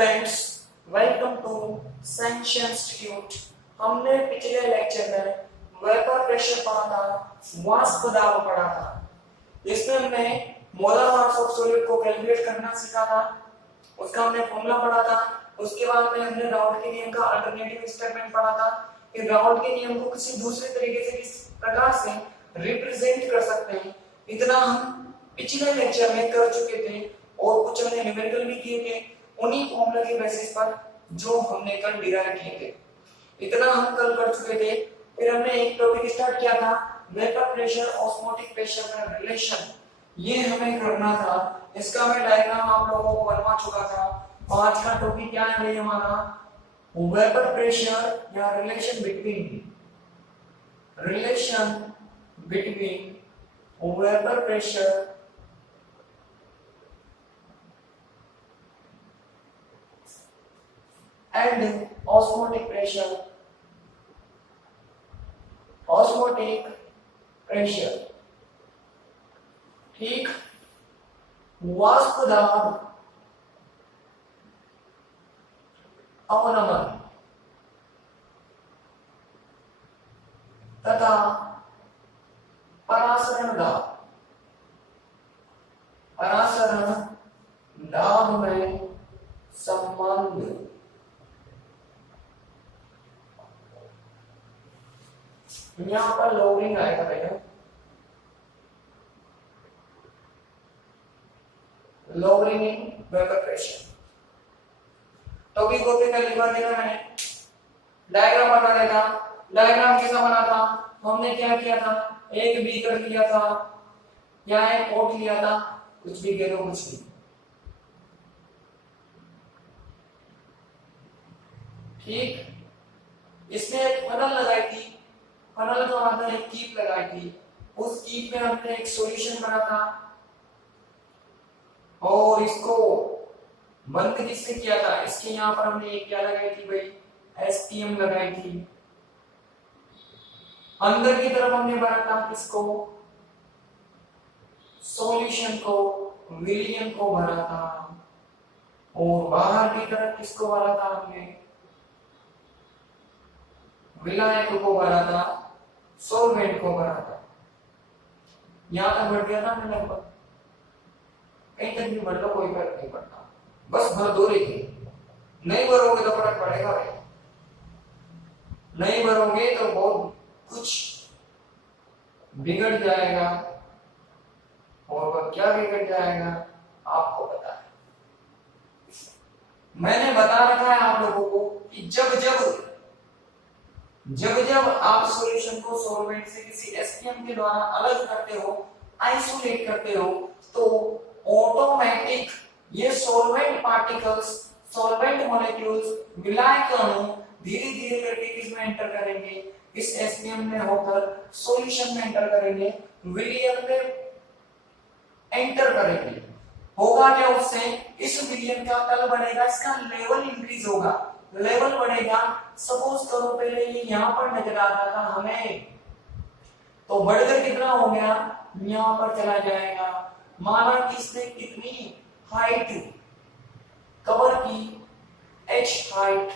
Friends, welcome to science institute. हमने पिछले lecture में वेपर प्रेशर पढ़ा था, वाष्प दाब पढ़ा था। इसमें हमने मोलर मास ऑफ सॉलिड को कैलकुलेट करना सीखा था, उसका हमने फॉर्मूला पढ़ा था। उसके बाद में हमने राउल्ट के नियम का अल्टरनेटिव स्टेटमेंट पढ़ा था कि राउल्ट के नियम को किसी दूसरे तरीके से किस प्रकार से रिप्रेजेंट कर सकते हैं। इतना हम पिछले लेक्चर में कर चुके थे और कुछ हमने न्यूमेरिकल भी किए थे उन्हीं फॉर्मूला के बेसिस पर जो हमने कल डिराइव किए थे। इतना हम कल कर चुके थे। फिर हमने एक टॉपिक स्टार्ट किया था, वेपर प्रेशर ऑस्मोटिक प्रेशर का रिलेशन। ये हमें करना था, इसका मैं डायग्राम आप लोगों को बनवा चुका था। आज का टॉपिक क्या है भाई हमारा, वेपर प्रेशर या relation between vapour pressure and osmotic pressure। ठीक, वाष्प दाब अवनमन तथा परासरण दाब में संबंध। यहां पर लोअरिंग आएगा बेटा, lowering in vapour pressure. Topic को फिर एक बार देखा मैंने, डायग्राम बना देता। डायग्राम कैसा बना था, हमने क्या किया था, एक बीकर लिया था या एक पॉट लिया था, कुछ भी कह दो, कुछ भी। ठीक, इसमें एक फनल लगाई थी, फनल का मतलब एक कीप लगाई थी। उस कीप में हमने एक सॉल्यूशन बना था और इसको बंद किससे किया था, इसके यहाँ पर हमने एक क्या लगाई थी भाई, एसटीएम लगाई थी। अंदर की तरफ हमने भरा था किसको, सॉल्यूशन को, विलियम को भरा था। और बाहर की तरफ किसको भरा था हमने, विलायक को भरा था, सॉल्वेंट को भरा था। यहां तक बढ़ गया था मैं लगभग, कहीं तक भी बढ़ लो कोई फर्क नहीं पड़ता, बस भर दो रही थी। नहीं भरोगे तो फर्क पड़ेगा भाई, नहीं भरोगे तो बहुत कुछ बिगड़ जाएगा। और वह क्या बिगड़ जाएगा आपको पता है। मैंने बता रखा है आप लोगों को कि जब जब आप सॉल्यूशन को सॉल्वेंट से किसी एसटीएम के द्वारा अलग करते हो, आइसोलेट करते हो, तो ऑटोमेटिक ये सॉल्वेंट पार्टिकल्स, सॉल्वेंट मॉलिक्यूल्स, विलायक अणु धीरे धीरे करके किसमें एंटर करेंगे, इस एसटीएम में होकर सॉल्यूशन में एंटर करेंगे, विलियन में एंटर करेंगे। होगा क्या उससे, इस विलियन का तल बढ़ेगा, इसका लेवल इंक्रीज होगा, लेवल बढ़ेगा। सपोज करो पहले ये यहां पर नजर आ रहा था हमें, तो बढ़कर कितना हो गया, यहां पर चला जाएगा। माना कि इसने कितनी हाइट कवर की, h हाइट,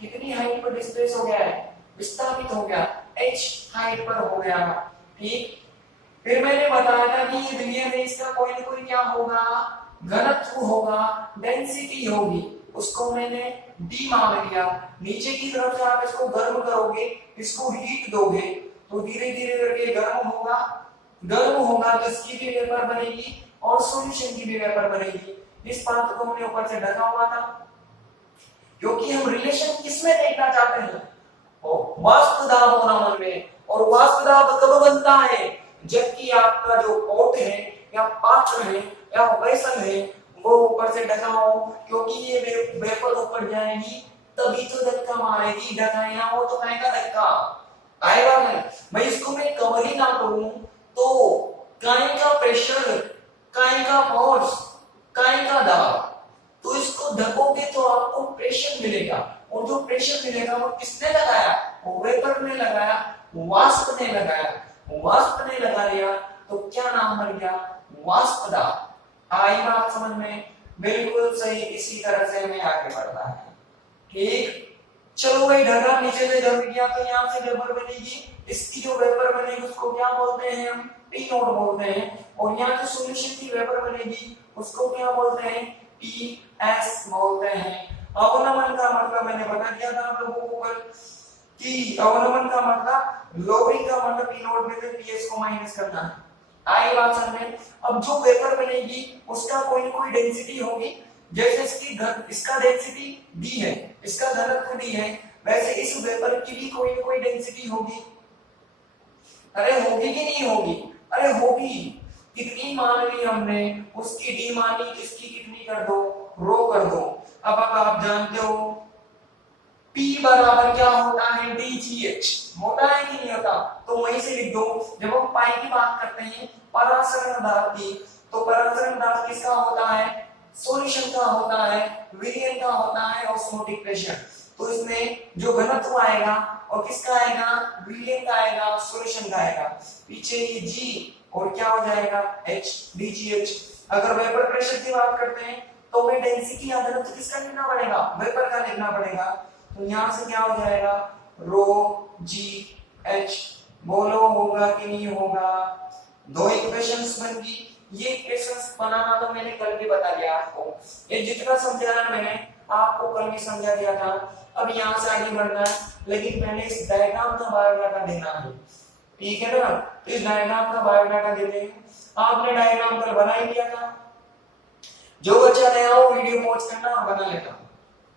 कितनी हाइट पर डिस्प्लेस हो गया है, विस्थापित हो गया, h हाइट पर हो गया। ठीक, फिर मैंने बताया था कि ये विलियन है, इसका कोई ना कोई क्या होगा, घनत्व होगा, डेंसिटी होगी, उसको मैंने d मान लिया। नीचे की तरफ से आप इसको गर्म करोगे, इसको हीट दोगे, तो धीरे धीरे करके गर्म होगा तो इसकी भी वेपर बनेगी और सॉल्यूशन की भी वेपर बनेगी। इस बात को हमने ऊपर से ढका हुआ था, क्योंकि हम रिलेशन किसमें देखना चाहते हैं, वाष्प दाब अवनमन में। और वाष्प दाब कब बनता है, जबकि आपका जो पॉट है या पात्र है या वेसल है वो ऊपर से ढका हो, क्योंकि ये वेपर ऊपर जाएगी तभी तो धक्का मारेगी। ढका ना हो तो कहीं का धक्का आएगा नहीं। मैं इसको मैं कवर ही ना करूं तो कहीं का प्रेशर, कहीं का फोर्स, कहीं का दाब, तो इसको ढकोगे तो आपको प्रेशर मिलेगा। और जो प्रेशर मिलेगा वो किसने लगाया, वो वेपर ने लगाया, वाष्प ने लगाया। वाष्प ने लगा लिया तो क्या नाम बन गया, वाष्प दाब। आई बात समझ में। बिल्कुल सही, इसी तरह से हमें आगे बढ़ना है। ठीक, चलो भाई ढगा नीचे से जम गया तो यहाँ से वेपर बनेगी, इसकी जो वेपर बनेगी उसको क्या बोलते हैं हम, पी नॉट बोलते हैं। और यहाँ जो सॉल्यूशन की वेपर बनेगी उसको क्या बोलते हैं, पी एस बोलते हैं। अवनमन का मतलब मैंने बता दिया था आप लोगों को कल कि अवनमन का मतलब लोअरिंग का मतलब पी नॉट में से पीएस को माइनस करना है। आई बात समझ में। अब जो वेपर बनेगी उसका कोई ना कोई डेंसिटी होगी, जैसे इसका डेंसिटी डी है, इसका घनत्व डी है, वैसे इस वेपर की भी कोई ना कोई डेंसिटी होगी। अरे होगी कि नहीं होगी, अरे होगी। कितनी मान ली हमने, उसकी डी मान ली, इसकी कितनी कर दो, रो कर दो। अब आप जानते हो P बराबर क्या होता है, DGH होता है कि नहीं होता, तो वहीं से लिख दो। जब हम पाई की बात करते हैं परासरण दाब की, तो परासरण दाब किसका होता है, सॉल्यूशन का होता है, विलयन का होता है, ऑस्मोटिक प्रेशर। तो इसमें जो घनत्व आएगा और किसका आएगा, विलयन का आएगा, सॉल्यूशन का आएगा। पीछे ये G और क्या हो जाएगा, H, DGH। अगर वेपर प्रेशर की बात करते हैं तो हमें डेंसिटी या घनत्व किसका लिखना पड़ेगा, वेपर का लिखना पड़ेगा। तो यहां से क्या हो जाएगा, रो जी एच। बोलो होगा कि नहीं होगा, दो इक्वेशंस बन गई। ये इक्वेशंस बनाना तो मैंने कल भी बता दिया आपको, ये जितना समझाया मैंने आपको कल भी समझा दिया था। अब यहां से आगे बढ़ना है, लेकिन पहले इस डायग्राम का बायोडाटा देना है, ठीक है ना। तो इस डायग्राम का बायोडाटा दे देंगे। आपने डायग्राम कल बना ही दिया था, जो बच्चा नया हो वीडियो पॉज करना, बना लेता।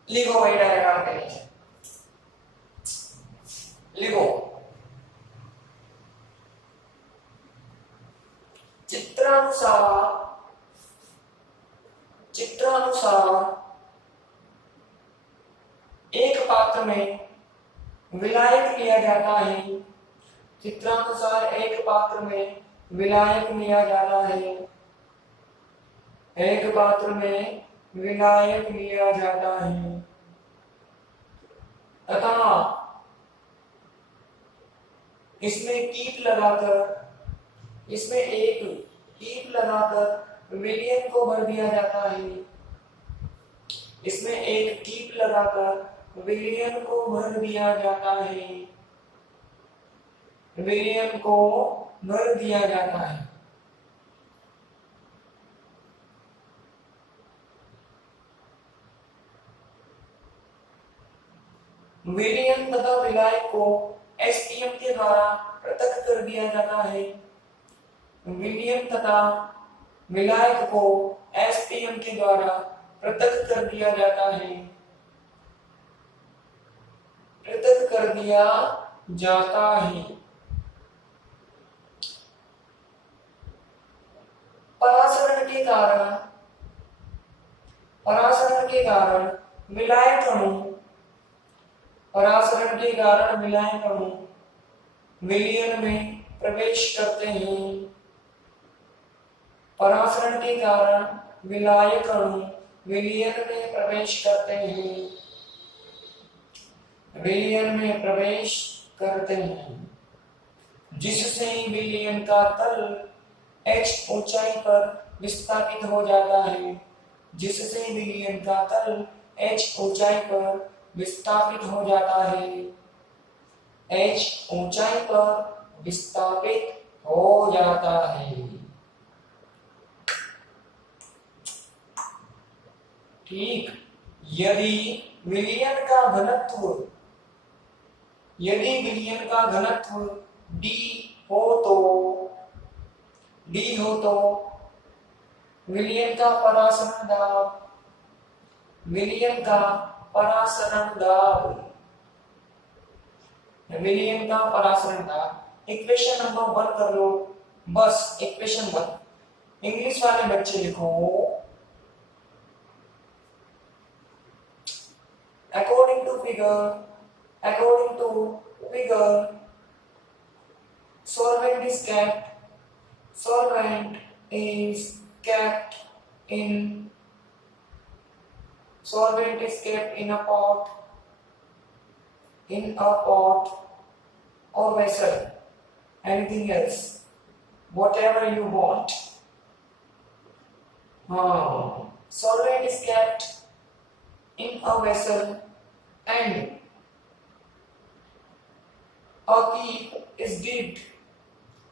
लिखो भाई डायग्राम के नीचे लिखो, चित्रानुसार एक पात्र में विलायक लिया जाता है। चित्रानुसार एक पात्र में विलायक लिया जाता है, एक पात्र में विलायक लिया जाता है तथा इसमें कीप लगाकर, इसमें एक कीप लगाकर विलयन को भर दिया जाता है, इसमें एक कीप लगाकर विलयन को भर दिया जाता है, विलयन को भर दिया जाता है। विलयन तथा विलायक को एसपीएम के द्वारा पृथक कर दिया जाता है। विलयन तथा विलायक को एसपीएम के द्वारा पृथक कर दिया जाता है, पृथक कर दिया जाता है। परासरण के कारण विलायक अणु, परासरण के कारण विलायक अणु विलयन में प्रवेश करते हैं। परासरण के कारण विलायक अणु विलयन में प्रवेश करते हैं, विलयन में प्रवेश करते हैं, जिससे विलयन का तल h ऊंचाई पर विस्थापित हो जाता है, जिससे विलयन का तल h ऊंचाई पर विस्थापित हो जाता है, h ऊंचाई पर विस्थापित हो जाता है। ठीक, यदि विलयन का घनत्व, यदि विलयन का घनत्व d हो तो विलयन का परासरण दाब, विलयन का परासरण दाब, विलयन का परासरण दाब। इक्वेशन नंबर 1 कर लो, बस इक्वेशन 1। इंग्लिश वाले बच्चे लिखो, according to figure solvent is kept in a pot or vessel, anything else, whatever you want. हाँ, solvent is kept in a vessel and a key is dipped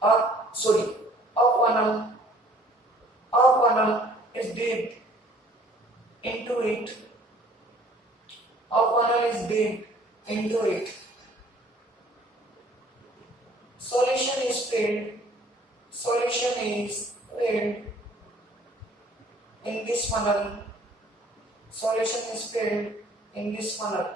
a funnel is dipped into it. A funnel is dipped into it. Solution is filled in this funnel. Solution is filled in this funnel.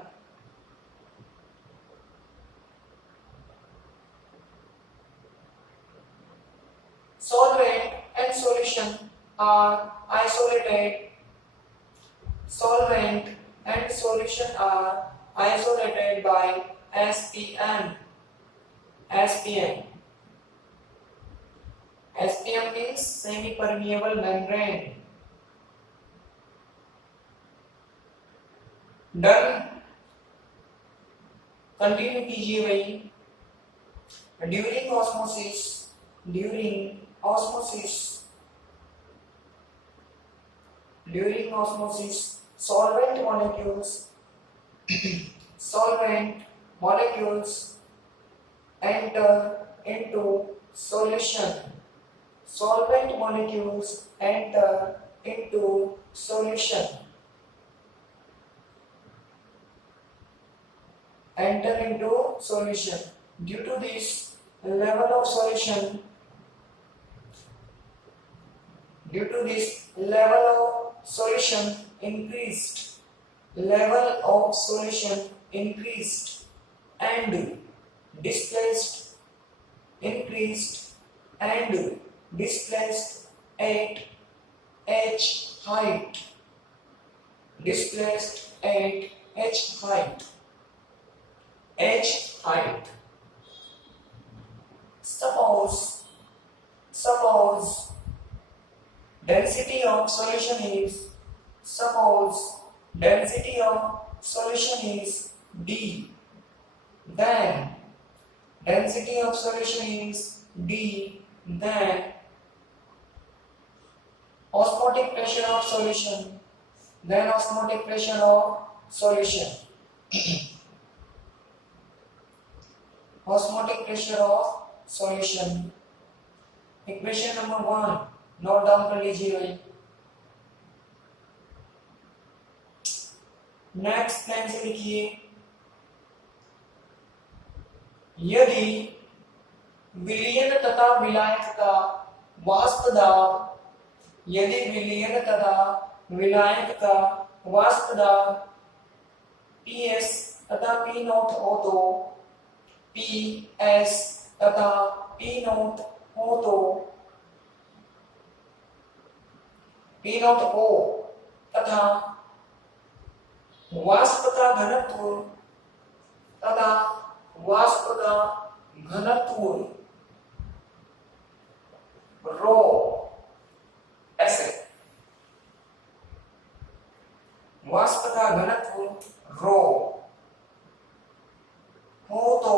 Solvent and solution are isolated. Solvent and solution are isolated by SPM. SPM means semi-permeable membrane. Done. Continue कीजिए भाई. During osmosis, solvent molecules enter into solution. Solvent molecules enter into solution. Due to this, level of solution increased. And displaced at h height. Suppose density of solution is D, then osmotic pressure of solution. Osmotic pressure of solution. Equation number 1 note down कर लीजिए भाई. Next line से लिखिए, यदि विलयन तथा विलायक का वाष्प दाब PS तथा P नॉट हो तो PS तथा P नॉट हो तथा वाष्प का घनत्व रो ऐसे, वाष्प का घनत्व रो हो तो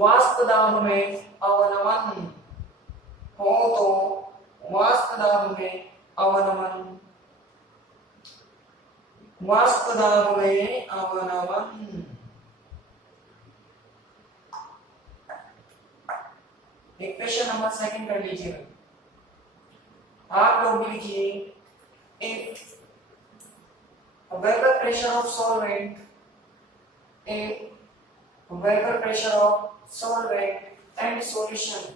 वाष्प दाब में अवनमन इक्वेशन नंबर 2 कर लीजिए. आप लोग भी लिखिए, if vapor pressure of solvent and solution,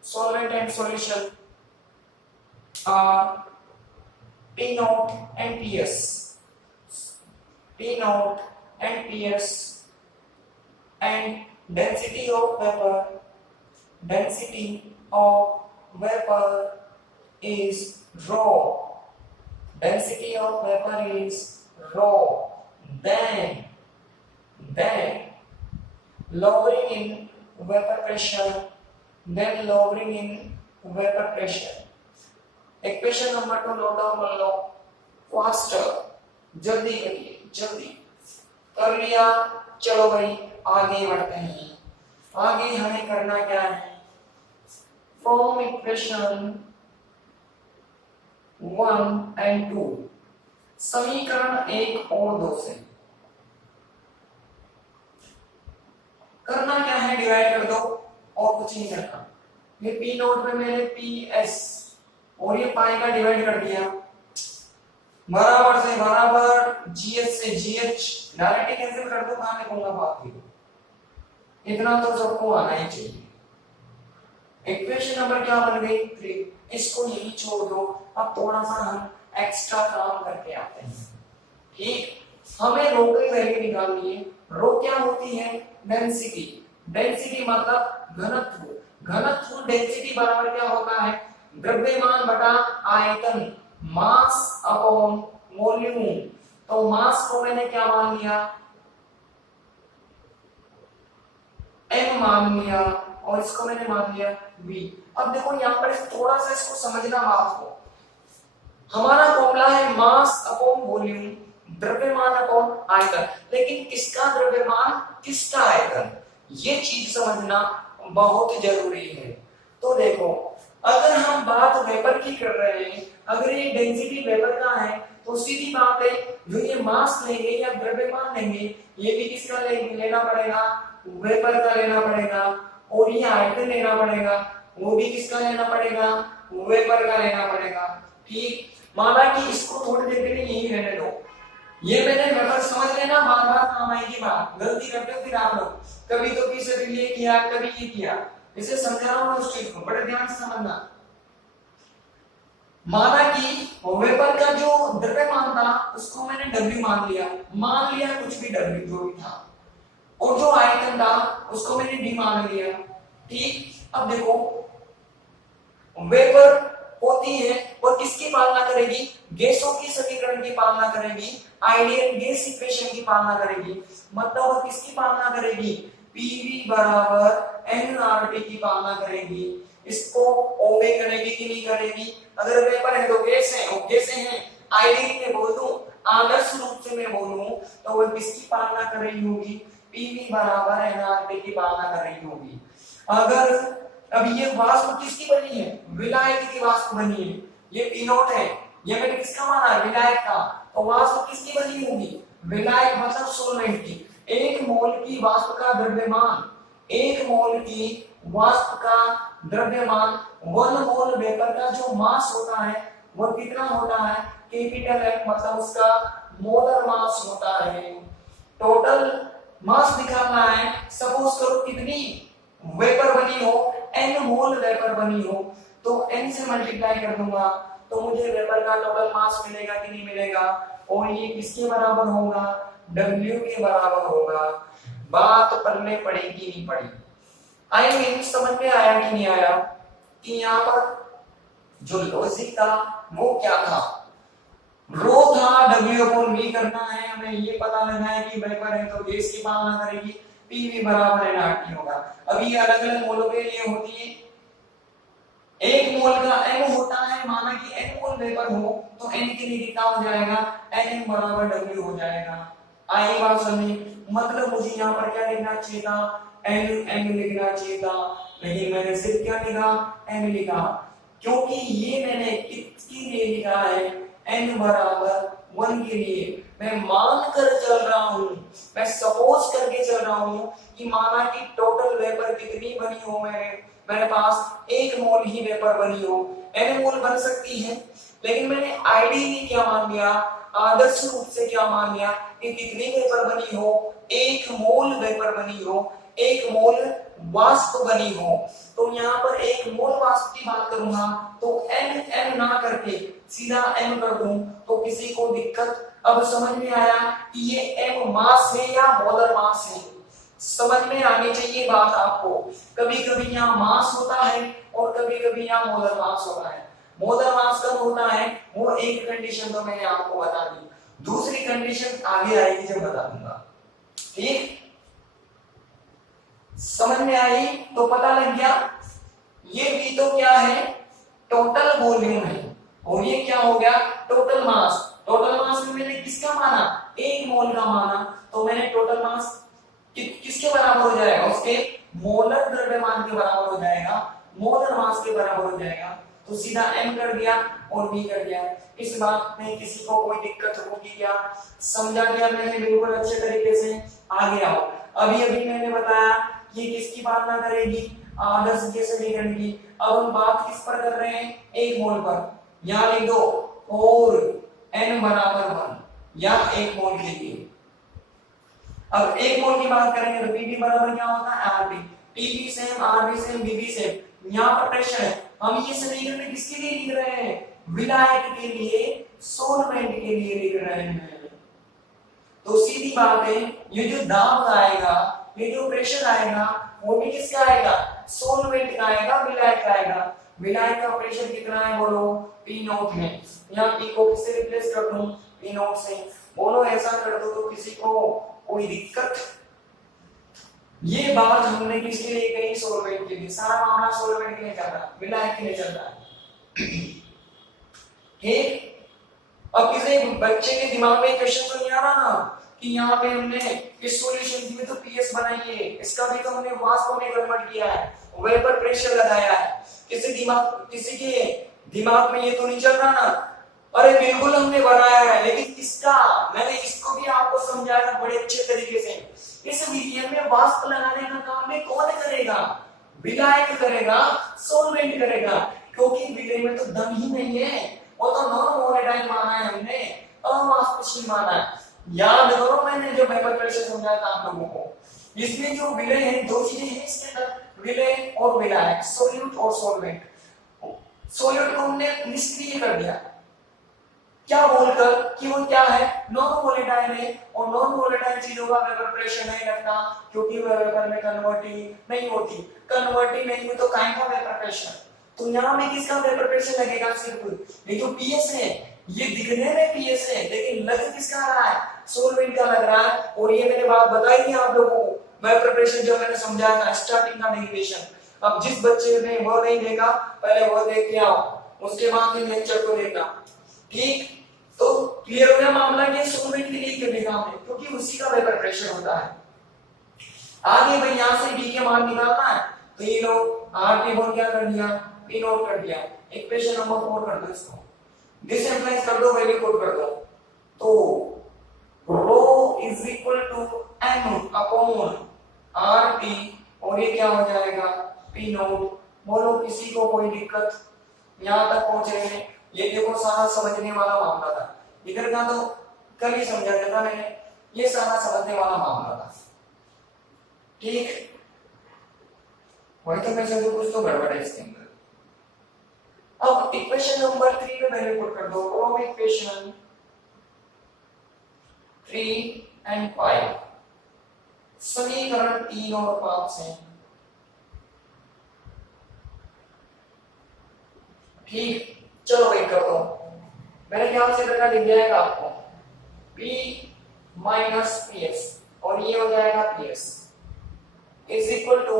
solvent and solution are P naught and PS. And density of vapor is rho. Then lowering in vapor pressure. Equation number 2 note down कर लो. Faster, जल्दी कर लिया. चलो भाई आगे बढ़ते हैं. आगे हमें करना क्या है? फ्रॉम इक्वेशन 1 एंड 2, समीकरण 1 और 2 से करना क्या है, डिवाइड कर दो और कुछ नहीं करना। ये पी नोट पे मैंने पी एस और ये पाई का डिवाइड कर दिया, बराबर से बराबर जीएच से जीएच डायरेक्टली कैंसिल कर दो, कहां निकलना बाकी, इतना तो सबको आना ही चाहिए। इक्वेशन नंबर क्या बन गई 3, इसको यही छोड़ दो। अब थोड़ा सा हम एक्स्ट्रा काम करके आते हैं। ठीक, हमें रो की वैल्यू निकालनी है। रो क्या होती है, डेंसिटी। डेंसिटी मतलब घनत्व। घनत्व डेंसिटी बराबर क्या होता है, द्रव्यमान बटा आयतन, मास अपॉन वॉल्यूम। तो मास को मैंने क्या मान लिया, m मान लिया, और इसको मैंने मान लिया v। अब देखो यहाँ पर थोड़ा सा इसको समझना बात को, हमारा फॉर्मूला है मास अपॉन वॉल्यूम, द्रव्यमान अपॉन आयतन, लेकिन किसका द्रव्यमान किसका आयतन, ये चीज समझना बहुत जरूरी है। तो देखो, अगर हम बात वेपर की कर रहे हैं, अगर ये डेंसिटी वेपर का है, तो सीधी बात है जो ये मास लेंगे या द्रव्यमान लेंगे, ये भी किसका लेना पड़ेगा, वेपर का लेना पड़ेगा, और ये आयतन लेना पड़ेगा, वो भी किसका लेना पड़ेगा, वेपर का लेना पड़ेगा। ठीक, माना कि इसको थोड़ी देर के लिए यही रहने दो, ये मैंने वेपर समझ लेना, बार बार काम आएगी बात, गलती करते हो फिर आप लोग, कभी तो किसी ने ये किया कभी ये किया, इसे समझा रहा हूं उस चीज को बड़े ध्यान से समझना। माना कि वेपर का जो द्रव्यमान था उसको मैंने W मान लिया कुछ भी W जो भी था, और जो आयतन था उसको मैंने D मान लिया। ठीक, अब देखो वेपर होती है और किसकी पालना करेगी, गैसों की समीकरण की पालना करेगी, आइडियल गैस इक्वेशन की पालना करेगी, मतलब वो किसकी पालना करेगी, पीवी बराबर nRT की पालना करेगी। इसको ओमे करेगी कि नहीं करेगी, अगर वेपर है तो गैस है, और गैस है आइडियल में बोल दूं, आदर्श रूप से मैं बोलूं तो वो किसकी पालना कर रही होगी, पीवी बराबर nRT की पालना कर रही होगी। अगर अब ये वाष्प किसकी बनी है, विलायक की वाष्प बनी है, ये पी नोट है, ये मैंने किसका माना, विलायक का, तो वाष्प किसकी बनी होगी, विलायक मतलब सोलवेंट की। एक मोल की वाष्प का द्रव्यमान, एक मोल की वाष्प का द्रव्यमान 1 मोल वेपर का जो मास होता है वो कितना होता है, कैपिटल M, मतलब उसका मोलर मास होता है। टोटल मास निकालना है, सपोज करो कितनी वेपर बनी हो, n मोल वेपर बनी हो, तो n से मल्टीप्लाई कर दूंगा तो मुझे वेपर का टोटल मास मिलेगा कि नहीं मिलेगा, और ये किसके बराबर होगा, W के बराबर होगा। बात पढ़ने पड़ेगी नहीं पड़ी, आई मीन समझ में आया कि नहीं आया, कि यहाँ पर जो लॉजिक था वो क्या था, रो था W/V करना है, हमें ये पता लगा है कि वेपर है तो गैस की पालना करेगी, पीवी बराबर nRT होगा। अब ये अलग अलग मोलों के लिए होती है, एक मोल का m होता है, माना कि n मोल वेपर हो तो n के लिए कितना हो जाएगा, Nm बराबर W हो जाएगा। आई बात समझ, मतलब मुझे यहाँ पर क्या लिखना चाहिए था, m लिखना चाहिए था, लेकिन मैंने सिर्फ क्या लिखा, m लिखा, क्योंकि ये मैंने किसके लिए लिखा है, n बराबर 1 के लिए। मैं मान कर चल रहा हूं, मैं सपोज करके चल रहा हूं कि माना कि टोटल वेपर कितनी बनी हो, मेरे पास 1 मोल ही वेपर बनी हो, n मोल बन सकती है, लेकिन मैंने आइडियली क्या मान लिया, आदर्श रूप से क्या मान लिया कि कितनी वेपर बनी हो, 1 मोल वेपर बनी हो, 1 मोल वाष्प बनी हो। तो यहाँ पर 1 मोल वाष्प की बात करूंगा तो n ना करके सीधा m कर दूं तो किसी को दिक्कत। अब समझ में आया कि ये m मास है या मोलर मास है, समझ में आनी चाहिए बात आपको। कभी कभी यहाँ मास होता है और कभी कभी यहाँ मोलर मास होता है। मोलर मास कब होता है, वो एक कंडीशन तो मैंने आपको बता दी, दूसरी कंडीशन आगे आएगी जब बता दूंगा। ठीक, समझ में आई तो पता लग गया। ये भी तो क्या है, टोटल वॉल्यूम है, और ये क्या हो गया, टोटल मास। टोटल मास में मैंने किसका माना, 1 मोल का माना, तो मैंने टोटल मास किसके बराबर हो जाएगा, उसके मोलर द्रव्यमान के बराबर हो जाएगा, मोलर मास के बराबर हो जाएगा, तो सीधा m कर दिया और v कर दिया। इस बात में किसी को कोई दिक्कत होगी क्या? समझा दिया मैंने बिल्कुल अच्छे तरीके से। आगे आओ, अभी अभी मैंने बताया कि किसकी पालना करेगी, आदर्श गैस समीकरण की। अब हम बात किस पर कर रहे हैं? 1 मोल पर। यहां लिख दो और n बराबर 1 या 1 मोल के लिए। अब 1 मोल की बात करेंगे तो Pv बराबर क्या होता है? Rp। Tv same, Rv same, Bv same. यहाँ पर प्रेशर है, हम ये समीकरण किसके लिए लिख रहे हैं? विलायक के लिए, सॉल्वेंट के लिए लिख रहे हैं। तो सीधी बात है, ये जो दाब आएगा, ये जो प्रेशर आएगा, वो भी किसका आएगा? सॉल्वेंट का आएगा, विलायक का आएगा। विलायक का प्रेशर कितना है बोलो? P नॉट में। यहाँ P को किससे रिप्लेस कर दूं? P नॉट से। बोलो ऐसा कर दो तो किसी को कोई दिक्कत? ये बात हमने किसके लिए कही? सॉल्वेंट के लिए। सारा मामला सॉल्वेंट के लिए चल रहा है, विलायक के लिए चल रहा है। ठीक। अब किसी बच्चे के दिमाग में क्वेश्चन तो नहीं आ रहा ना कि यहाँ पे हमने इस सॉल्यूशन में तो पीएस बनाई है, इसका भी तो हमने वाष्प में कन्वर्ट किया है, वेपर प्रेशर लगाया है। किसी के दिमाग में ये तो नहीं चल रहा ना? अरे बिल्कुल हमने बनाया है, लेकिन किसका? मैंने इसको भी आपको समझाया बड़े अच्छे तरीके से। इस मीडियम में वाष्प लगाने का काम में कौन करेगा? विलायक करेगा, सॉल्वेंट करेगा, क्योंकि विलय में तो दम ही नहीं है, वो तो नॉन वोलेटाइल माना है हमने, अवाष्पशील माना है। याद करो मैंने जो वेपर प्रेशर समझाया था आप लोगों को, इसमें जो विलय है, दो चीजें हैं इसके अंदर, विलय और विलायक, सोल्यूट और सॉल्वेंट। सोल्यूट को हमने निष्क्रिय कर दिया, क्या बोलकर कि वो क्या है? नॉन वोलेटाइल है, और नॉन वोलेटाइल चीजों का वेपर प्रेशर नहीं लगता, क्योंकि वह वेपर में कन्वर्टिंग नहीं होती। कन्वर्टिंग नहीं हुई तो काहे का वेपर प्रेशर? तो यहाँ में किसका वेपर प्रेशर लगेगा? सिर्फ ये जो पीएस है, ये दिखने में पीएस है, लेकिन लग किसका रहा है? सॉल्वेंट का लग रहा है। और ये मैंने बात बताई थी आप लोगों को, वेपर प्रेशर जो मैंने समझाया था, स्टार्टिंग का डेरिवेशन। अब जिस बच्चे ने वो नहीं देखा, पहले वो देख के आओ, उसके बाद में लेक्चर को देखना। ठीक, तो क्लियर हो गया मामला कि सॉल्वेंट के लिए क्यों लिखा हमने? क्योंकि उसी का वेपर प्रेशर होता है। आगे भाई यहां से बी के मान निकालना है, तो ये लो आर टी क्या कर दिया? P नोट कर दिया। इक्वेशन नंबर 4 कर दो इसको, डिसएम्प्लाइज कर दो, वैल्यू पुट कर दो। तो rho is equal to m upon RT, और ये क्या हो जाएगा? P naught. बोलो किसी को कोई दिक्कत? यहां तक पहुंच रहे हैं? ये देखो सारा समझने वाला मामला था, इधर का तो कल ही समझा था मैंने, ये सारा समझने वाला मामला था। ठीक, वही तो मैं समझू कुछ तो गड़बड़ है इसके अंदर। अब इक्वेशन नंबर 3 में वैल्यू पुट कर दो, फ्रॉम इक्वेशन 3 एंड 5, समीकरण 3 और 5 से। ठीक, चलो वेट कर दो, मेरे ख्याल से इधर लिख जाएगा आपको P माइनस PS, और ये हो जाएगा PS इज इक्वल टू,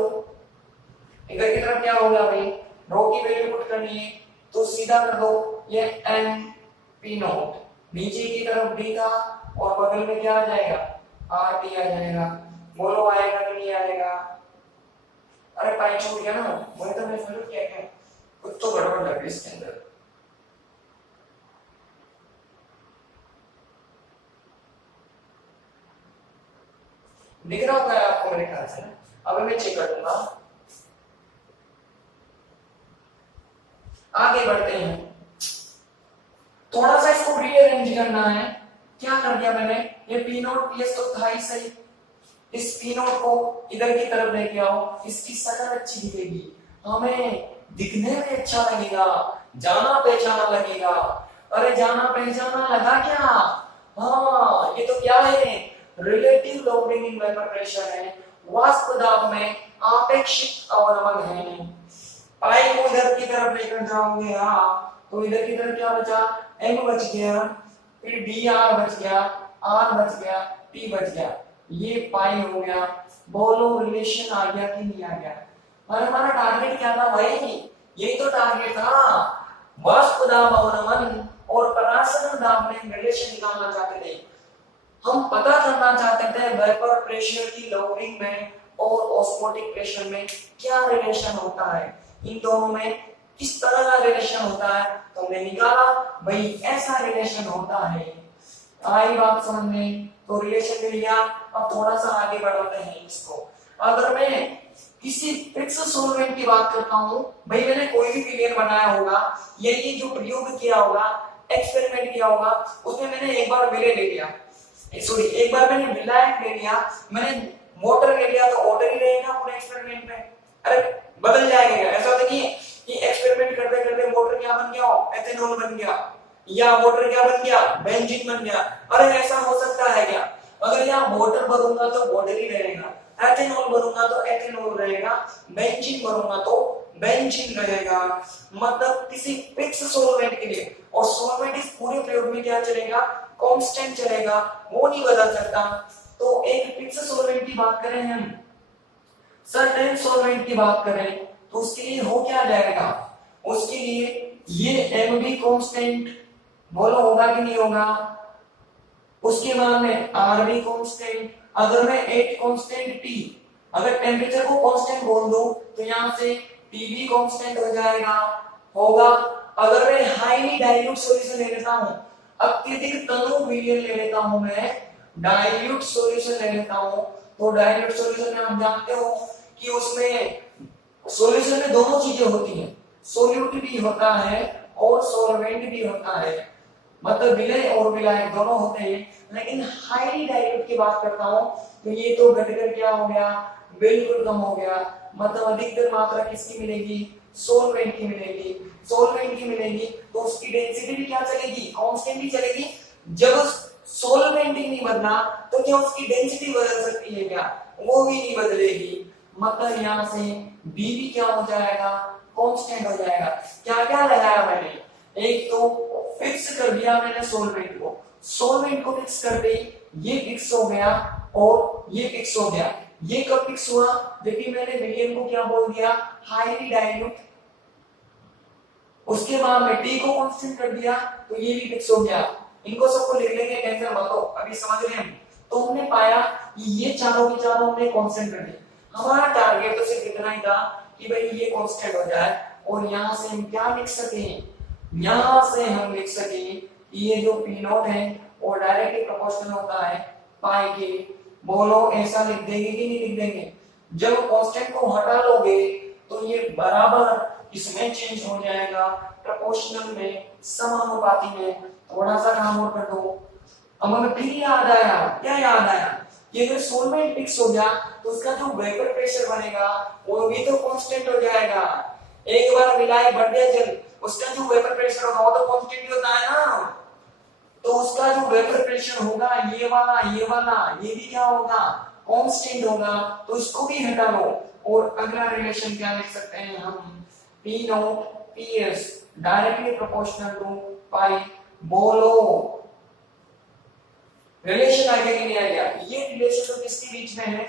इधर की तरफ क्या हो गया भाई? रो की वैल्यू पुट करनी है, तो सीधा कर दो, ये n P नॉट, नीचे की तरफ D था, और बगल में क्या आ जाएगा? RT आ जाएगा। बोलो आएगा कि नहीं आएगा? अरे पाई छूट गया ना, वही तो मैं समझ क्या है, कुछ तो गड़बड़ लग रही इसके अंदर। दिख रहा होगा आपको मेरे ख्याल से। अब मैं चेक कर दूंगा। आगे बढ़ते हैं, थोड़ा सा इसको रीअरेंज करना है। क्या कर दिया मैंने? ये P नोट PS तो था ही सही, इस P नोट को इधर की तरफ लेके आओ, इसकी शक्ल अच्छी दिखेगी, हमें दिखने में अच्छा लगेगा, जाना पहचाना लगेगा। अरे जाना पहचाना लगा क्या? हाँ, ये तो क्या है? Relative loading in vapour pressure है, वाष्प दाब में आपेक्षिक अवनमन है। पाई को इधर की तरफ लेकर जाओगे तो इधर की तरफ क्या बचा? m बच गया, फिर dr बच गया, r बच गया, t बच गया, ये पाई हो गया। बोलो रिलेशन आ गया कि नहीं आ गया? और हमारा टारगेट क्या था भाई? यही तो टारगेट था, वाष्प दाब अवनमन और परासरण दाब में रिलेशन निकालना चाहते थे। हम पता करना चाहते थे वेपर प्रेशर की लोडिंग में और ऑस्मोटिक प्रेशर में क्या रिलेशन होता है, इन दोनों में किस तरह का रिलेशन होता है, तो हमने निकाला भाई ऐसा रिलेशन होता है। आई बात समझ में, तो रिलेशन मिल गया। अब थोड़ा सा आगे बढ़ाते हैं इसको। अगर मैं किसी फिक्स सॉल्वेंट की बात करता हूं, भाई मैंने कोई भी विलियन बनाया होगा या ये जो प्रयोग किया होगा, एक्सपेरिमेंट किया होगा, उसमें मैंने एक बार विलेन ले लिया, सॉरी एक बार मैंने विलायक ले लिया, मैंने मोटर ले लिया, तो ऑर्डर ही रहेगा पूरे एक्सपेरिमेंट में। अरे बदल जाएगा क्या? ऐसा तो नहीं है कि एक्सपेरिमेंट करते करते मोटर क्या बन गया, एथेनॉल बन गया, या मोटर क्या बन गया, बेंजीन बन गया। अरे ऐसा हो सकता है क्या? अगर यहाँ मोटर भरूंगा तो मोटर ही रहेगा, एथेनॉल भरूंगा तो एथेनॉल रहेगा, बेंजीन भरूंगा तो बेंजीन रहेगा। मतलब किसी फिक्स सॉल्वेंट के लिए, और सॉल्वेंट इस पूरे प्रयोग में क्या चलेगा, कांस्टेंट चलेगा, वो नहीं बदल सकता। तो एक फिक्स सॉल्वेंट की बात करें हम, सर्टेन सॉल्वेंट की बात करें, तो उसके लिए हो क्या जाएगा, उसके लिए ये एम बी कांस्टेंट, बोलो होगा कि नहीं होगा। उसके बाद में आर बी कांस्टेंट, अगर मैं एक कांस्टेंट टी, अगर टेम्परेचर को कांस्टेंट बोल दूं तो यहां से टी भी कांस्टेंट हो जाएगा, होगा। अगर मैं हाईली डाइल्यूट सॉल्यूशन ले लेता हूं, अत्यधिक तनु विलयन ले लेता हूं, मैं डाइल्यूट सॉल्यूशन ले लेता हूं, तो डाइल्यूट सॉल्यूशन में आप जानते हो कि उसमें सॉल्यूशन में दोनों चीजें होती हैं, सोल्यूट भी होता है और सॉल्वेंट भी होता है, मतलब विलय और विलायक दोनों होते हैं। लेकिन हाईली डाइल्यूट की बात करता हूं तो ये तो घटकर क्या हो गया, बिल्कुल कम हो गया। मतलब अधिकतर मात्रा किसकी मिलेगी, सॉल्वेंट की मिलेगी। सॉल्वेंट की मिलेगी तो उसकी डेंसिटी भी क्या चलेगी, कांस्टेंट ही चलेगी। जब सॉल्वेंट ही नहीं बदला तो क्या उसकी डेंसिटी बदल सकती है क्या, वो भी नहीं बदलेगी। मतलब यहाँ से बी भी क्या हो जाएगा, कांस्टेंट हो जाएगा। क्या क्या लगाया मैंने, एक तो फिक्स कर दिया मैंने सॉल्वेंट को, सॉल्वेंट को फिक्स कर दी, ये फिक्स हो गया और ये फिक्स हो गया। ये कब फिक्स हुआ, जबकि मैंने विलियन को क्या बोल दिया, हाईली डाइल्यूट। उसके बाद में टी को कांस्टेंट कर दिया तो ये भी फिक्स हो गया। इनको सबको लिख लेंगे, टेंशन मत लो, अभी समझ रहे हैं। तो हमने पाया कि ये चारों के चारों हमने कांस्टेंट कर दिए। हमारा टारगेट तो सिर्फ इतना ही था कि भाई ये कांस्टेंट हो जाए, और यहां से हम क्या लिख सके, यहां से हम लिख सके कि ये जो पी नॉट है वो डायरेक्टली प्रोपोर्शनल होता है पाई के। बोलो ऐसा लिख देंगे कि नहीं लिख देंगे। जब कांस्टेंट को हटा लोगे तो ये बराबर इसमें चेंज हो जाएगा, प्रोपोर्शनल में, समानुपाती में। थोड़ा सा काम और कर दो। अब हमें फिर याद आया, क्या याद आया कि अगर सॉल्वेंट फिक्स हो गया तो उसका जो वेपर प्रेशर बनेगा वो भी तो कांस्टेंट हो जाएगा। एक बार मिलाए बढ़ गया जल, उसका जो वेपर प्रेशर होगा वो तो कांस्टेंट ही होता है ना। तो उसका जो वेपर प्रेशर होगा ये वाला ये भी क्या होगा, कांस्टेंट होगा। तो इसको भी हटा लो, और अगला रिलेशन क्या लिख सकते हैं हम, P naught PS directly proportional to pi. बोलो रिलेशन आ गया कि नहीं आ गया? ये रिलेशन तो किसके बीच में है,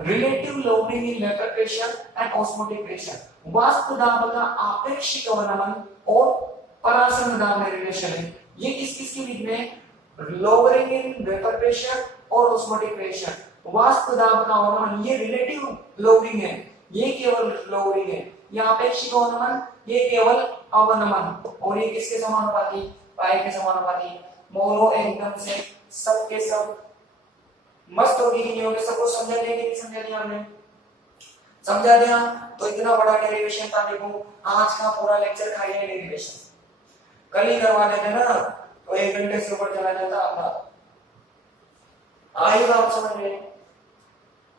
relative loading in vapour pressure and osmotic pressure. वाष्प दाब का आपेक्षिक अवनमन और परासरण दाब में रिलेशन है। ये किस किस के बीच में, लोअरिंग इन वेपर प्रेशर और ऑस्मोटिक प्रेशर। वाष्प दाब का अवनमन ये रिलेटिव लोडिंग है, ये केवल लोअरिंग है। ये आपेक्षिक अवनमन, ये केवल अवनमन। और ये किसके समानुपाती, पाई के समानुपाती। बोलो एकदम से सबके सब मस्त होगी कि नहीं होगी, सबको समझा दिया कि नहीं समझा दिया हमने, समझा दिया। तो इतना बड़ा डेरिवेशन था, देखो आज का पूरा लेक्चर खा गया डेरिवेशन। कल ही करवा देते ना तो 1 घंटे से ऊपर चला जाता आपका। आई बात समझ में,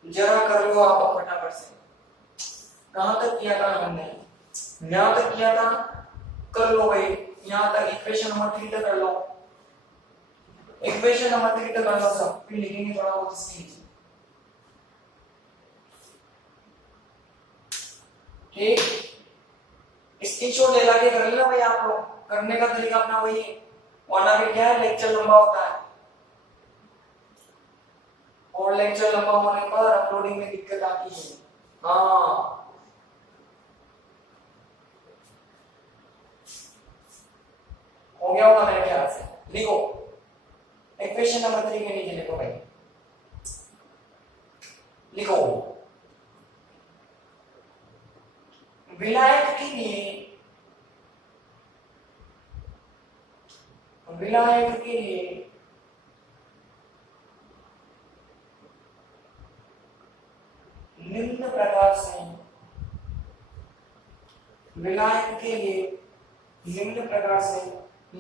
जरा कर लो आप फटाफट से। कहां तक किया था हमने, यहां तक किया था, कर लो भाई। यहां तक इक्वेशन नंबर 3 तक कर लो, इक्वेशन नंबर 3 तक कर लो सब, फिर लिखेंगे थोड़ा बहुत इसके नीचे। ठीक, स्क्रीनशॉट ले लाके कर लेना भाई आप लोग। करने का तरीका अपना वही है, वरना फिर क्या है लेक्चर लंबा होता है, और लेक्चर लंबा होने पर अपलोडिंग में दिक्कत आती है। हाँ हो गया होगा मेरे ख्याल से। लिखो इक्वेशन नंबर 3 के नीचे लिखो भाई। विलायक के लिए निम्न प्रकार से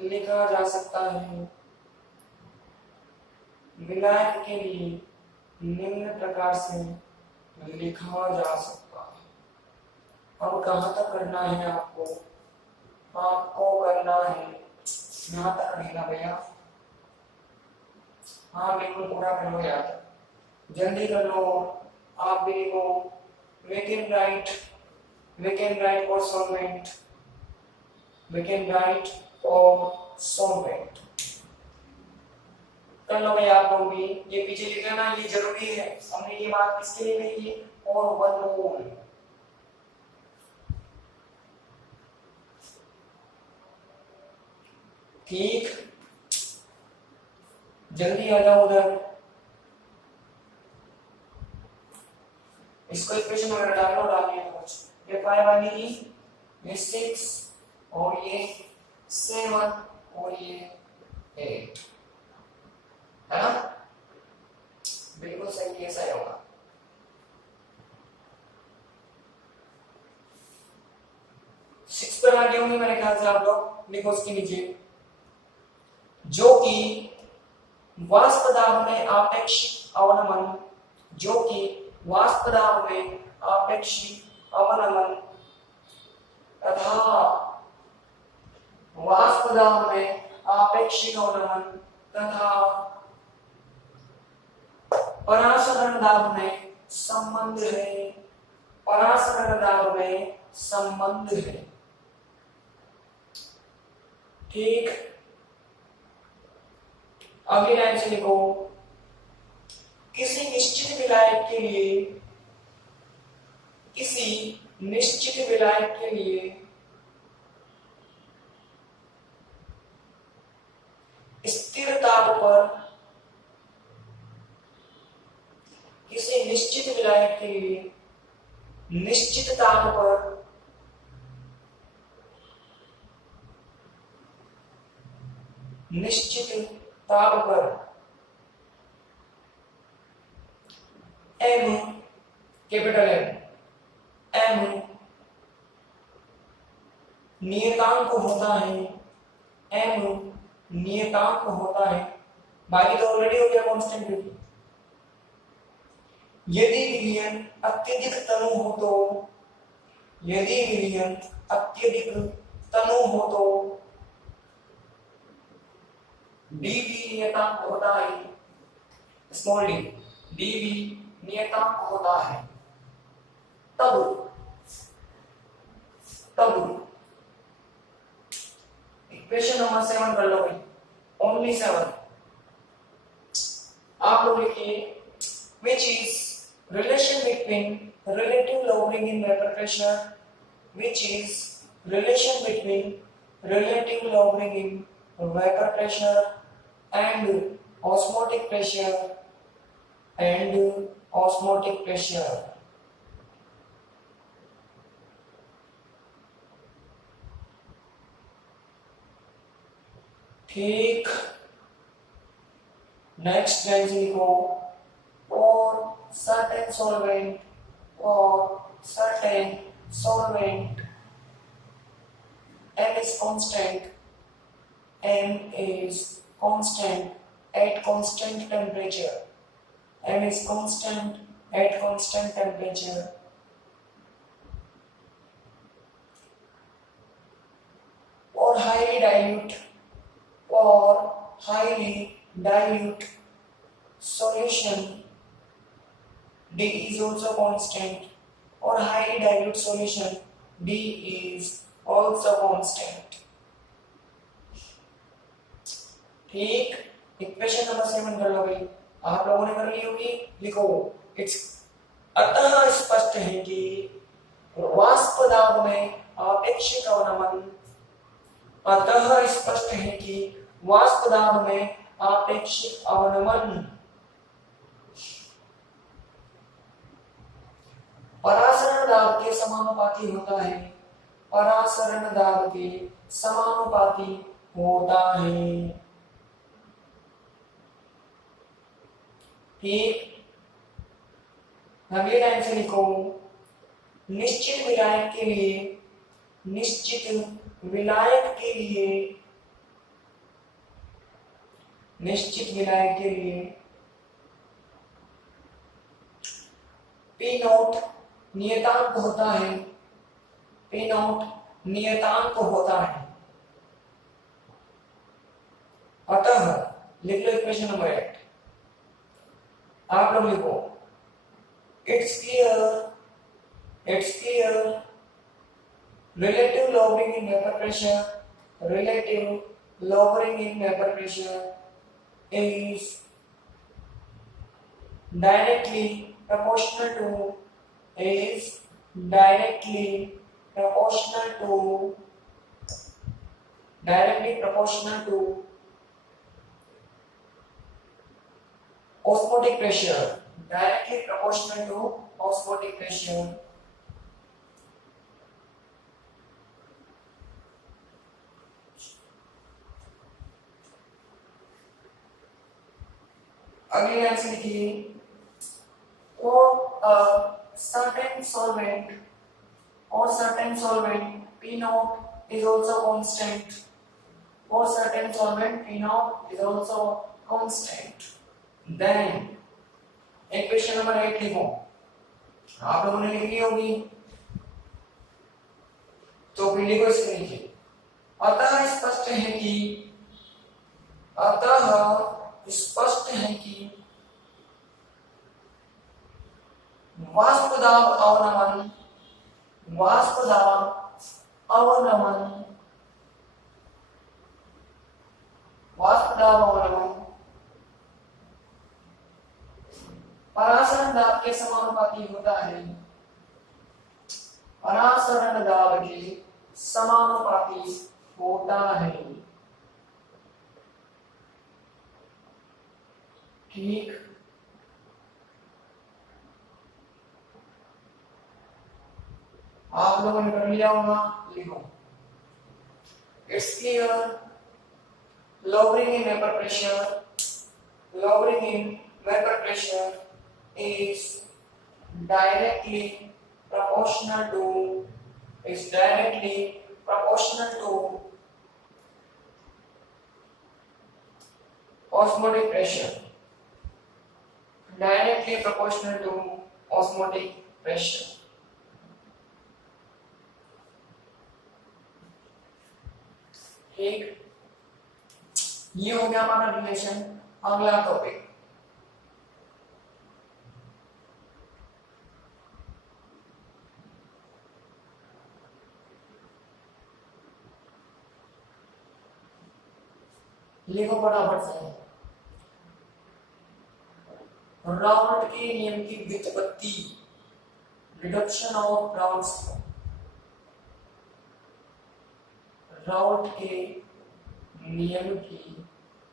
लिखा जा सकता है। विलायक के लिए निम्न प्रकार से लिखा जा सकता है। अब कहाँ तक करना है आपको करना है यहाँ तक रहेगा भैया। हाँ बिल्कुल पूरा कर लो यार, जल्दी कर लो। आप भी लिखो we can write for solvent, कर लो भाई आप लोग भी। ये पीछे लिख लेना, ये जरूरी है। हमने ये बात किसके लिए कही है? और वन मोल। ठीक, जल्दी आ जाओ उधर। इसको इक्वेशन में डालिए कुछ। ये 5 वाली की, ये 6 और ये 7 और ये 8 है ना? बिल्कुल सही, ऐसा ही होगा। सिक्स पर आ गए होंगे मेरे ख्याल से आप लोग। लिखो उसके नीचे, जो कि वाष्प दाब में आपेक्षिक अवनमन, जो कि वाष्प दाब में आपेक्षिक अवनमन तथा वाष्प दाब में आपेक्षिक अवनमन तथा परासरण दाब में संबंध है। परासरण दाब में संबंध है। ठीक, अगली लाइन से लिखो, किसी निश्चित विलायक के लिए स्थिर ताप पर, किसी निश्चित विलायक के लिए निश्चित ताप पर एम, कैपिटल एम नियतांक होता है। एम नियतांक होता है। बाकी तो ऑलरेडी हो गया कांस्टेंट। यदि विलयन अत्यधिक तनु हो तो, यदि विलयन अत्यधिक तनु हो तो डीवी नियतांक होता है। स्मॉल डी, डीवी नियतांक होता है। तब इक्वेशन नंबर 7 कर लो भाई, ओनली 7। आप लोग लिखिए, which is relation between relative lowering in vapor pressure, which is relation between relative lowering in vapor pressure and osmotic pressure ठीक, नेक्स्ट लाइन से लिखो, और certain solvent M is constant at constant temperature. M is constant at constant temperature. Or highly dilute solution D is also constant, or highly dilute solution D is also constant. ठीक, equation number 7 कर लो भाई। आप लोगों ने कर ली होगी, लिखो, it's अतः स्पष्ट है कि वाष्प दाब में आपेक्षिक अवनमन, अतः स्पष्ट है कि वाष्प दाब में आपेक्षिक अवनमन परासरण दाब के समानुपाती होता है, परासरण दाब के समानुपाती होता है। ठीक, अगली लाइन से लिखो, निश्चित विलायक के लिए, निश्चित विलायक के लिए, निश्चित विलायक के लिए पी नॉट नियतांक होता है, पी नॉट नियतांक होता है। अतः लिख लो इक्वेशन नंबर 8, आप लोग लिखो, it's clear relative lowering in vapor pressure, relative lowering in vapor pressure is directly proportional to osmotic pressure, directly proportional to osmotic pressure. अगली लाइन से लिखिए, for a certain solvent P naught is also constant, for certain solvent P naught is also constant, then equation number 8 लिखो, आप लोगों ने लिखनी होगी तो फिर लिखो इसके नीचे, अतः स्पष्ट है कि वाष्प दाब अवनमन परासरण दाब के समानुपाती होता है, परासरण दाब के समानुपाती होता है। ठीक, आप लोगों ने कर लिया होगा, लिखो, it's clear lowering in vapor pressure is directly proportional to osmotic pressure, directly proportional to osmotic pressure। ठीक, ये हो गया हमारा रिलेशन। अगला टॉपिक, लिखो फटाफट से, राउल्ट के नियम की व्युत्पत्ति, रिडक्शन ऑफ राउल्ट्स, राउल्ट के नियम की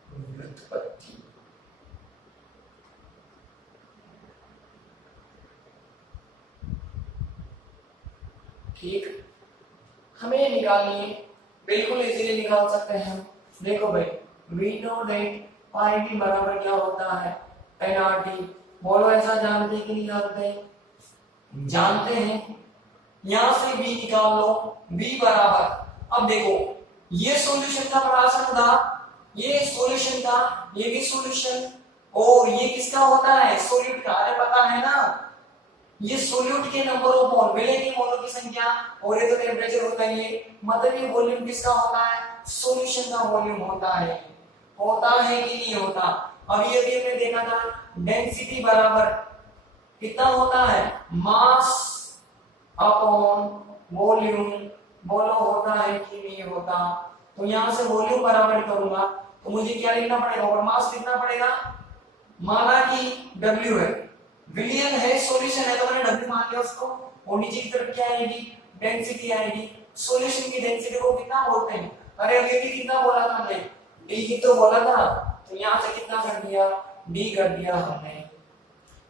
व्युत्पत्ति। ठीक, हमें निकालनी है, बिल्कुल इजीली निकाल सकते हैं हम। देखो भाई, we know that pi T बराबर क्या होता है, एनआरटी। बोलो ऐसा जानते कि नहीं जानते? जानते हैं। यहां से बी निकाल लो, बी बराबर, अब देखो ये सॉल्यूशन का परासरण था, ये सॉल्यूशन था, ये भी सॉल्यूशन, और ये किसका होता है, सॉल्यूट का। अरे पता है ना, ये सॉल्यूट के नंबर ऑफ मोल, विलय के मोलों की संख्या, और ये तो टेम्परेचर होता है, ये मतलब ये वॉल्यूम किसका होता है, सॉल्यूशन का वॉल्यूम होता है कि नहीं होता। अभी अभी हमने देखा था डेंसिटी बराबर कितना होता है, मास अपॉन वॉल्यूम। बोलो होता है कि नहीं होता। तो यहां से वॉल्यूम बराबर करूंगा तो मुझे क्या लिखना पड़ेगा, और मास लिखना पड़ेगा। माना कि W है, विलियन है, सॉल्यूशन है, तो मैंने W मान लिया उसको, और नीचे की तरफ क्या आएगी, डेंसिटी आएगी। सॉल्यूशन की डेंसिटी को कितना बोलते हैं, अरे अभी भी कितना बोला था हमने, D ही तो बोला था, तो यहां से कितना कर दिया, D कर दिया हमने,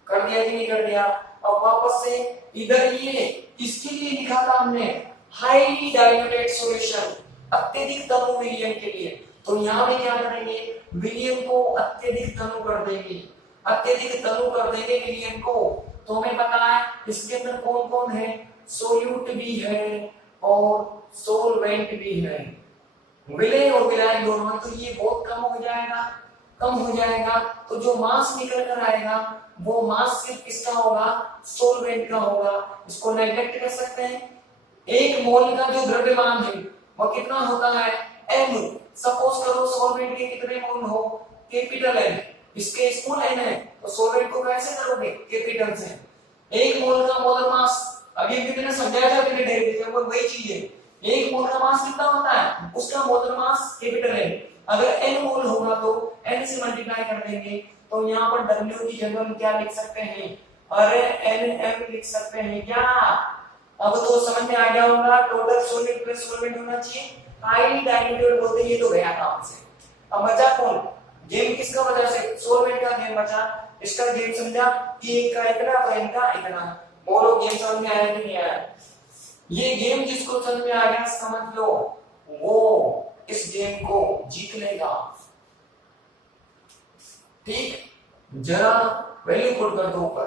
कर दिया कि नहीं कर दिया। अब वापस से इधर ये इसके लिए लिखा था हमने हाईली डाइल्यूटेड सॉल्यूशन, अत्यधिक तनु विलयन के लिए। तो यहाँ पे क्या करेंगे, विलयन को अत्यधिक तनु कर देंगे, अत्यधिक तनु कर देंगे विलयन को। तो हमें पता है इसके अंदर कौन कौन है, सोल्यूट भी है और सोलवेंट भी है, विलय और विलायक दोनों। तो ये बहुत कम हो जाएगा, कम हो जाएगा। तो जो मास निकल कर आएगा वो मास सिर्फ किसका होगा, सोलवेंट का होगा। इसको नेग्लेक्ट कर सकते हैं। एक मोल का जो द्रव्यमान है वो कितना होता है, m। सपोज करो सोलवेंट के कितने मोल हो, कैपिटल M, इसके स्मॉल n है, तो सोलवेंट को कैसे करोगे, कैपिटल से। एक मोल का मोलर मास, अभी भी मैंने समझाया था पहले डेरिवेटिव में, वही चीज है। एक मोल का मास कितना होता है, उसका मोलर मास कैपिटल है। अगर n मोल होगा तो n से मल्टीप्लाई कर देंगे। तो यहाँ पर W की जगह हम क्या लिख सकते हैं, अरे Nm लिख सकते हैं क्या। अब तो समझ में आ गया होगा, टोटल सॉलिड प्लस सॉल्वेंट होना चाहिए, हाईली डाइल्यूटेड बोलते हैं। ये तो गया काम से। अब बचा कौन, गेम किसका बचा, से सॉल्वेंट का गेम बचा। इसका गेम समझा कि एक का इतना तो इनका इतना। बोलो गेम समझ में आया कि नहीं आया। ये गेम जिसको समझ में आ गया समझ लो वो इस गेम को जीत लेगा। ठीक, जरा वैल्यू पुट कर दो ऊपर,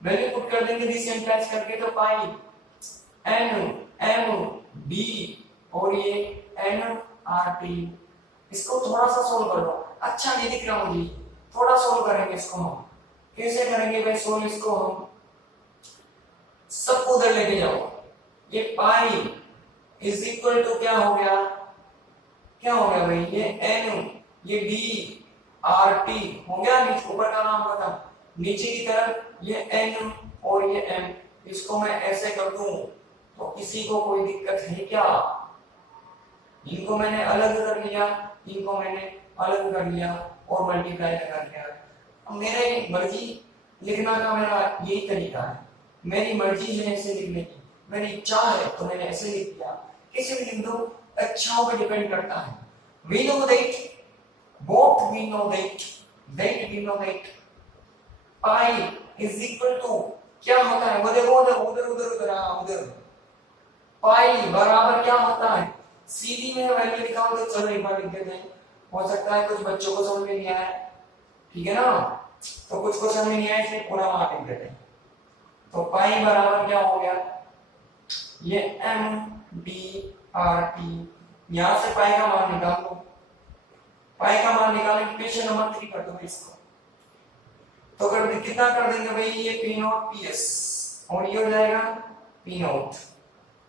वैल्यू पुट कर देंगे डिसएंटैच करके। तो पाई n m d और ये n r t, इसको थोड़ा सा सोल्व कर दो। अच्छा नहीं दिख रहा मुझे, थोड़ा सोल्व करेंगे इसको हम। कैसे करेंगे भाई सोल्व इसको हम, सबको उधर लेके जाओ। ये पाई इज इक्वल टू क्या हो गया, क्या हो गया भाई, ये n, ये d r t हो गया। नीचे ऊपर का नाम खत्म, नीचे की तरफ ये n और ये m। इसको मैं ऐसे कर दूं तो किसी को कोई दिक्कत है क्या। इनको मैंने अलग कर लिया, इनको मैंने अलग कर लिया और मल्टीप्लाई लगा दिया। अब मेरे मर्जी लिखना का मेरा यही तरीका है, मेरी मर्जी है ऐसे लिखने की, मेरी इच्छा है तो मैंने ऐसे लिख दिया। कैसे भी लिख दो, अच्छाओं पर डिपेंड करता है। We know that, both we know that we know that pi is equal to क्या होता है, वो देखो उधर उधर उधर उधर उधर, पाई बराबर क्या होता है। सीधी में वैल्यू निकाल दो, चलो एक बार लिख देते हैं। हो सकता है कुछ बच्चों को समझ में नहीं आया, ठीक है ना, तो कुछ को समझ में नहीं आया इसलिए पूरा वहां लिख देते हैं। तो पाई बराबर क्या हो गया, ये m d r t। यहां से पाई का मान निकाल दो, पाई का मान निकालने की क्वेश्चन नंबर 3 कर दो इसको। तो कर कितना कर देंगे भाई, ये p नॉट ps और ये हो जाएगा p नॉट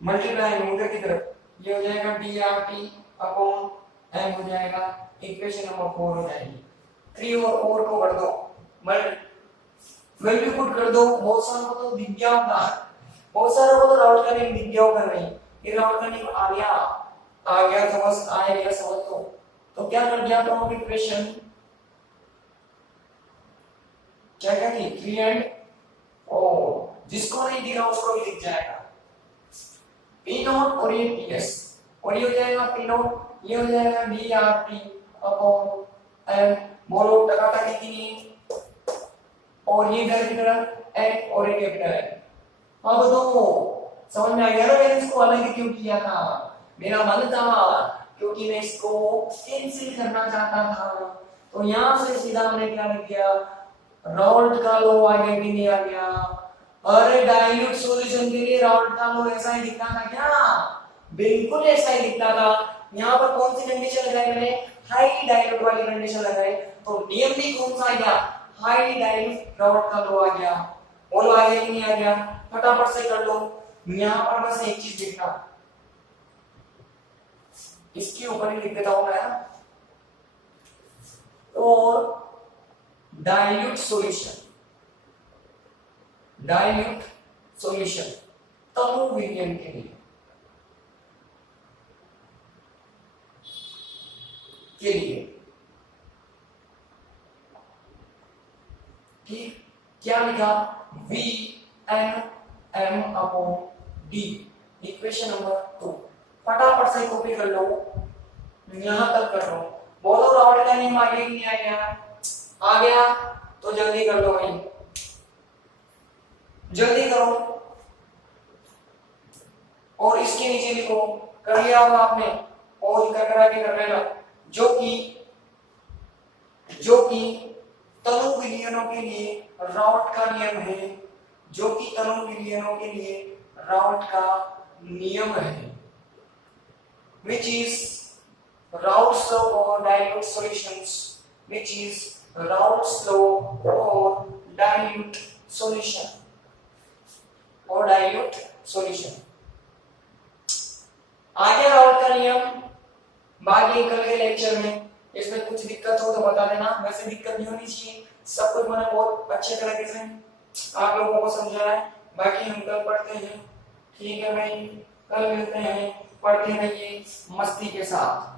मल्टीप्लाई ऊपर की तरफ, ये हो जाएगा drt अपॉन m हो जाएगा। इक्वेशन नंबर 4 हो जाएगी। 3 और 4 को कर दो, वैल्यू पुट कर दो। बहुत सारा तो विज्ञान का, बहुत सारे को तो राउट करने की विज्ञान कर रहे हैं। ये राउट करने को आ गया समझ आएगा समझ लो। तो क्या कर दिया तो हम इक्वेशन क्या करेंगे, 3 एंड 4, जिसको नहीं दिखा उसको भी दिख जाएगा। p नॉट और ये ps और ये हो जाएगा p नॉट, ये हो जाएगा drt अपॉन m। बोलो टकाटकी की, और ये इधर की तरफ h और ये कैपिटल है। अब तो समझ में आ गया ना मैंने इसको अलग क्यों किया था। मेरा मन था क्योंकि मैं इसको कैंसिल करना चाहता था। तो यहां से सीधा मैंने क्या लिख दिया, राउल्ट का लॉ आ गया कि नहीं आ गया। अरे डाइल्यूट सॉल्यूशन के लिए राउल्ट का लॉ ऐसा ही दिखता था क्या, बिल्कुल ऐसा ही दिखता था। यहाँ पर कौन सी कंडीशन लगाई मैंने, हाईली डाइल्यूट वाली कंडीशन लगाई। तो नियम भी कौन सा आ गया, हाईली डाइल्यूट, राउल्ट का लॉ आ गया। बोलो आ गया कि नहीं आ गया, फटाफट से कर लो। यहाँ पर बस एक चीज देखना, इसके ऊपर ही लिख देता हूं मैं। और डाइल्यूट सॉल्यूशन, डाइल्यूट सॉल्यूशन तनु विलयन के लिए ठीक, क्या लिखा, v n m upon d, equation number 2। फटाफट से कॉपी कर लो, यहां तक कर लो। बोलो राउल्ट का नियम आ गया कि नहीं आ गया, आ गया तो जल्दी कर लो भाई, जल्दी करो। और इसके नीचे लिखो, कर लिया होगा आपने, पॉज करा के कर लेना, जो कि तनु विलयनों के लिए राउट का नियम है, जो कि तनु विलयनों के लिए राउट का नियम है, which is Raoult's law for dilute solutions, which is Raoult's law for dilute solution, or dilute solution. आगे राउल्ट का नियम बाकी कल के लेक्चर में, इसमें कुछ दिक्कत हो तो बता देना, वैसे दिक्कत नहीं होनी चाहिए, सब कुछ मैंने बहुत अच्छे तरीके से आप लोगों को समझाया है। बाकी हम कल पढ़ते हैं, ठीक है भाई, कल मिलते हैं, पढ़ते रहिए मस्ती के साथ।